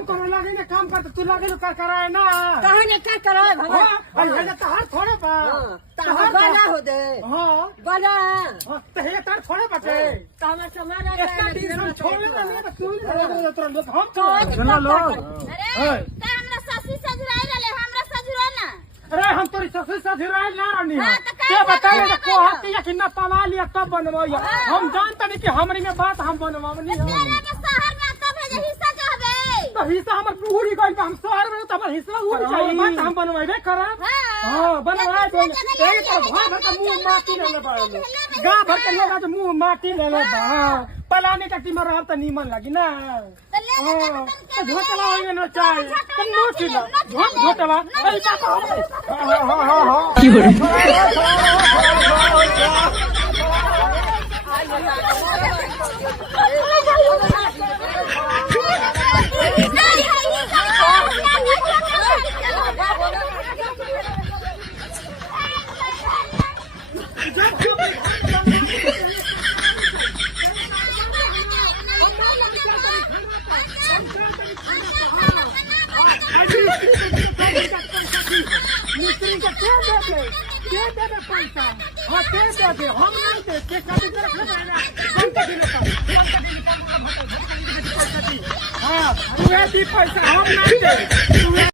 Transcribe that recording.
लगे ना काम करते तू लगे कर कराए ना कहाँ ने क्या कराए भगवान हां ये तहार थोड़े बा तहार बड़ा हो दे हां बड़ा तो ये तार थोड़े बटे तो हम समारा इतना दिन हम छोड़े ना तो तू ही तुरंत हम तो सुना लो अरे त हमरा ससुर सजुराई रहले हमरा सजुरा ना अरे हम तोरी ससुर ससुराल ना रहनी हाँ, है तो के क्या बताए बताया को हक या कि ना तवा लिया तब बनवाइया हम जानते नहीं कि हमरी में बात हम बनवावनी है तेरे में शहर में तब है जे हिस्सा कहबे तो हिस्सा हमर पूरी गई हम शहर में तो हमर हिस्सा उड़ जाई बात हम बनवाइबे करब हां बनवा दो एक तो भर भर का मुंह माटी लेले बा गांव भर के लोग आज मुंह माटी लेले बा हां पलाने टट्टी में रहब त नीमन लागी ना हां तो झोटला होइए न चाहे तो नोट ला झोटला ऐसा तो हां हां हां की हो मिस्त्री के के दे पैसा हाँ के दे हम नहीं दे के कभी कर खबरेगा हम के दिन का हाँ तू दी पैसा हम नहीं दे तू